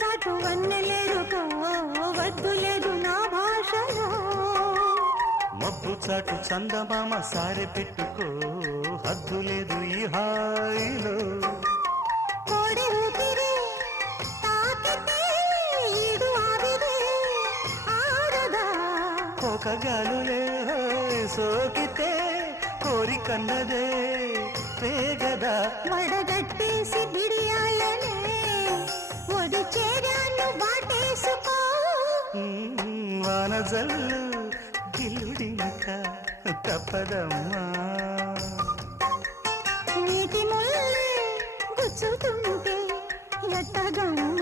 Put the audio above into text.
చాటు వన్నెలేరుకో వద్దు లేదు నా భాషలో మబ్బు చాటు చందమామ సారె పెట్టుకో హద్దు లేదు ఈ హాయిలో కోడి ఊపిరి తాకితే ఈడు ఆవిరే ఆడదా కోకగాలులే సోకితే కోరికన్నదే పేగదా వడగట్టేసి బిడియాలనే ఒడి చేరాను బాటేసుకో వానజల్లు గిల్లుడింక తప్పదమ్మా నీటి ముల్లే గుచ్చుతుంటే ఎట్టగమ్మా